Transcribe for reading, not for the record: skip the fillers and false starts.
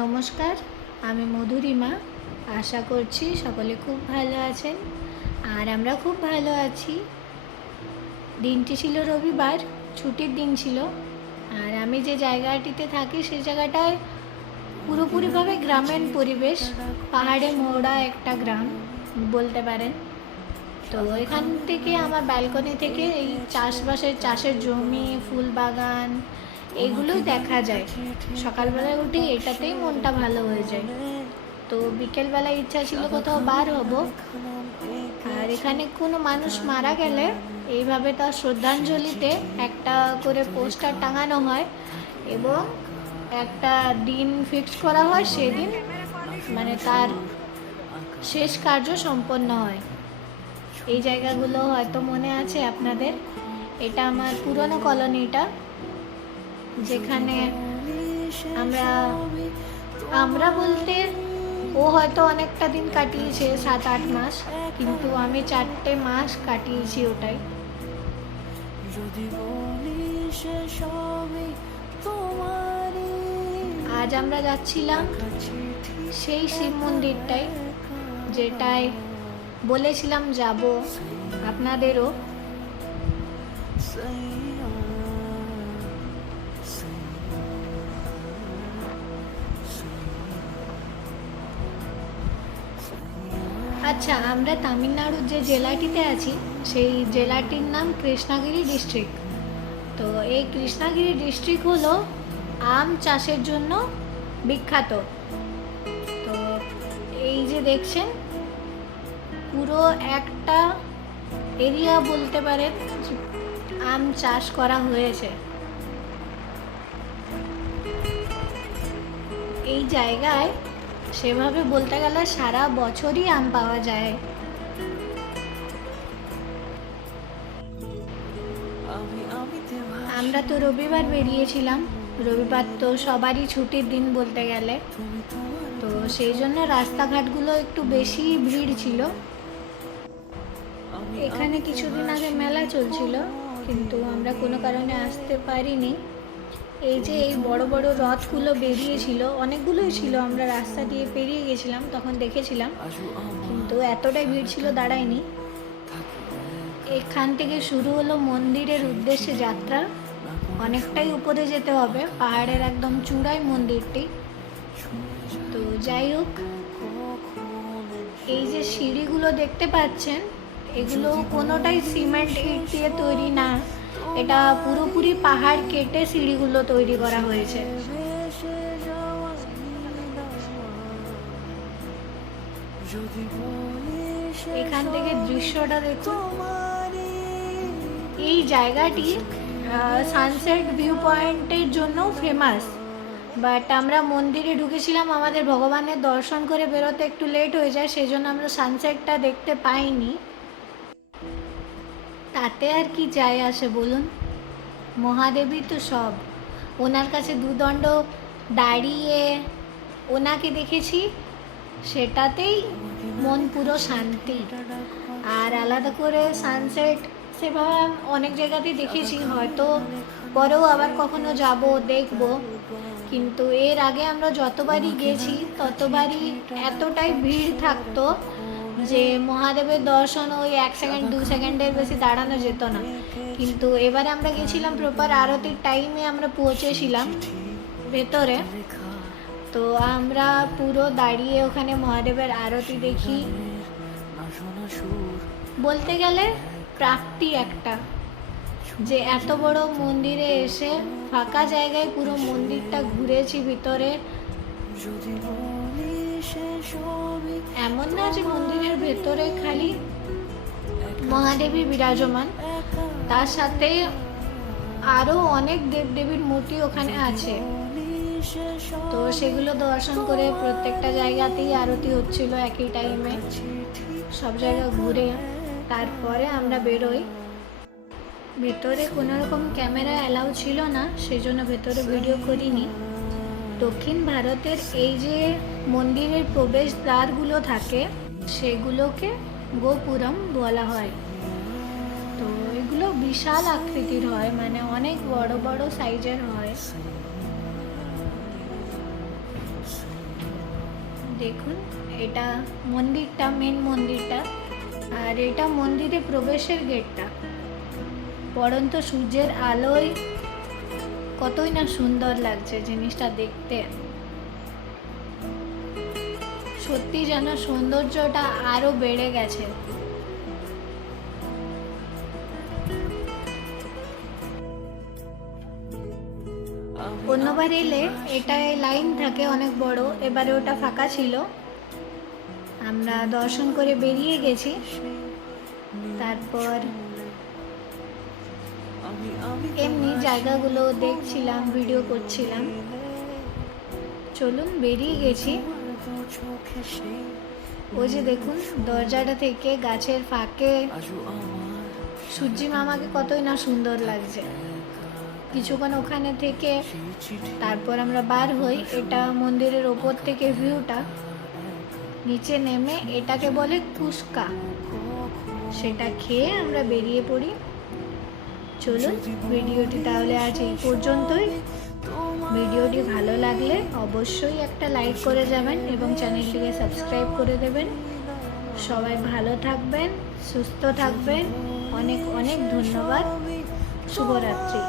নমস্কার, আমি মধুরিমা। আশা করছি সকলে খুব ভালো আছেন, আর আমরা খুব ভালো আছি। দিনটি ছিল রবিবার, ছুটির দিন ছিল। আর আমি যে জায়গাটিতে থাকি সেই জায়গাটায় পুরোপুরিভাবে গ্রামীণ পরিবেশ, পাহাড়ে মোড়া একটা গ্রাম বলতে পারেন। তো এখান থেকে আমার ব্যালকনি থেকে এই চাষের জমি, ফুল বাগান এগুলোই দেখা যায়। সকালবেলায় উঠে এটাতেই মনটা ভালো হয়ে যায়। তো বিকেলবেলা ইচ্ছা ছিল কোথাও বার হব। আর এখানে কোনো মানুষ মারা গেলে এইভাবে তার শ্রদ্ধাঞ্জলিতে একটা করে পোস্টার টাঙানো হয় এবং একটা দিন ফিক্স করা হয়, সেদিন মানে তার শেষ কার্য সম্পন্ন হয়। এই জায়গাগুলো হয়তো মনে আছে আপনাদের। এটা আমার পুরনো কলোনিটা, যেখানে আমরা আমরা বলতে ও হয়তো অনেকটা দিন কাটিয়েছে, 7-8 মাস, কিন্তু আমি 4টে মাস কাটিয়েছি ওটাই। আজ আমরা যাচ্ছিলাম সেই শিব মন্দিরটাই, যেটায় বলেছিলাম যাব আপনাদেরও। আচ্ছা, আমরা তামিলনাড়ুর যে জেলাটিতে আছি সেই জেলাটির নাম কৃষ্ণাগিরি ডিস্ট্রিক্ট। তো এই কৃষ্ণাগিরি ডিস্ট্রিক্ট হলো আম চাষের জন্য বিখ্যাত। তো এই যে দেখছেন, পুরো একটা এরিয়া বলতে পারেন আম চাষ করা হয়েছে। এই জায়গায় সেভাবে বলতে গেলে সারা বছরই আম পাওয়া যায়। আমরা তো রবিবার বেরিয়েছিলাম। রবিবার তো সবারই ছুটির দিন বলতে গেলে, তো সেই জন্য রাস্তাঘাটগুলো একটু বেশি ভিড় ছিল। এখানে কিছুদিন আগে মেলা চলছিল, কিন্তু আমরা কোনো কারণে আসতে পারিনি। এই যে এই বড় বড় রথগুলো বেরিয়েছিল, অনেকগুলোই ছিল, আমরা রাস্তা দিয়ে পেরিয়ে গেছিলাম তখন দেখেছিলাম, কিন্তু এতটাই ভিড় ছিল দাঁড়ায়নি। এখান থেকে শুরু হলো মন্দিরের উদ্দেশ্যে যাত্রা। অনেকটাই উপরে যেতে হবে, পাহাড়ের একদম চূড়ায় মন্দিরটি। তো যাই হোক, এই যে সিঁড়িগুলো দেখতে পাচ্ছেন, এগুলো কোনোটাই সিমেন্ট ইট দিয়ে তৈরি না, এটা পুরোপুরি পাহাড় কেটে সিঁড়িগুলো তৈরি করা হয়েছে। এখান থেকে দৃশ্যটা দেখুন। এই জায়গাটি সানসেট ভিউ পয়েন্টের জন্য ফেমাস, বাট আমরা মন্দিরে ঢুকেছিলাম, আমাদের ভগবানের দর্শন করে বেরোতে একটু লেট হয়ে যায়, সেই জন্য আমরা সানসেটটা দেখতে পাইনি। তাতে আর কি যায় আসে বলুন, মহাদেবী তো সব। ওনার কাছে দুদণ্ড দাঁড়িয়ে ওনাকে দেখেছি, সেটাতেই মন পুরো শান্তি। আর আলাদা করে সানসেট সেভাবে অনেক জায়গাতেই দেখেছি, হয়তো পরেও আবার কখনো যাব দেখব, কিন্তু এর আগে আমরা যতবারই গেছি ততবারই এতটাই ভিড় থাকতো যে মহাদেবের দর্শন ওই 1 সেকেন্ড 2 সেকেন্ডের বেশি দাঁড়ানো যেত না। কিন্তু এবারে আমরা গেছিলাম প্রপার আরতির টাইমে, আমরা পৌঁছেছিলাম ভেতরে। তো আমরা পুরো দাঁড়িয়ে ওখানে মহাদেবের আরতি দেখি। বলতে গেলে প্রাপ্তি একটা, যে এত বড় মন্দিরে এসে ফাঁকা জায়গায় পুরো মন্দিরটা ঘুরেছি ভিতরে। এমন না যে মন্দিরের ভেতরে খালি মহাদেবী বিরাজমান, তার সাথে আরও অনেক দেবদেবীর মূর্তি ওখানে আছে। তো সেগুলো দর্শন করে প্রত্যেকটা জায়গাতেই আরতি হচ্ছিল একই টাইমে। সব জায়গা ঘুরে তারপরে আমরা বেরোই। ভেতরে কোনো রকম ক্যামেরা অ্যালাউ ছিল না, সেই জন্য ভেতরে ভিডিও করিনি। দক্ষিণ ভারতের এই যে মন্দিরের প্রবেশদ্বারগুলো থাকে সেগুলোকে গোপুরম বলা হয়। তো এগুলো বিশাল আকৃতির হয়, মানে অনেক বড় বড় সাইজের হয়। দেখুন এটা মন্দিরটা, মেন মন্দিরটা, আর এটা মন্দিরে প্রবেশের গেটটা। পড়ন্ত সূর্যের আলোয় কতই না সুন্দর লাগছে জিনিসটা দেখতে। সত্যি যেন সৌন্দর্যটা আরো বেড়ে গেছে। অন্যবার এলে এটায় লাইন থাকে অনেক বড়, এবারে ওটা ফাঁকা ছিল। আমরা দর্শন করে বেরিয়ে গেছি। তারপর এমনি জায়গাগুলো দেখছিলাম, ভিডিও করছিলাম। চলুন বেরিয়ে গেছি। ওই যে দেখুন দরজাটা থেকে গাছের ফাঁকে সূর্যি মামাকে কতই না সুন্দর লাগছে। কিছুক্ষণ ওখানে থেকে তারপর আমরা বার হই। এটা মন্দিরের ওপর থেকে ভিউটা। নিচে নেমে এটাকে বলে ফুচকা, সেটা খেয়ে আমরা বেরিয়ে পড়ি। চলুন ভিডিওটি তাহলে আজ এই পর্যন্তই। ভিডিওটি ভালো লাগলে অবশ্যই একটা লাইক করে যাবেন এবং চ্যানেলটিকে সাবস্ক্রাইব করে দেবেন। সবাই ভালো থাকবেন, সুস্থ থাকবেন। অনেক অনেক ধন্যবাদ। শুভরাত্রি।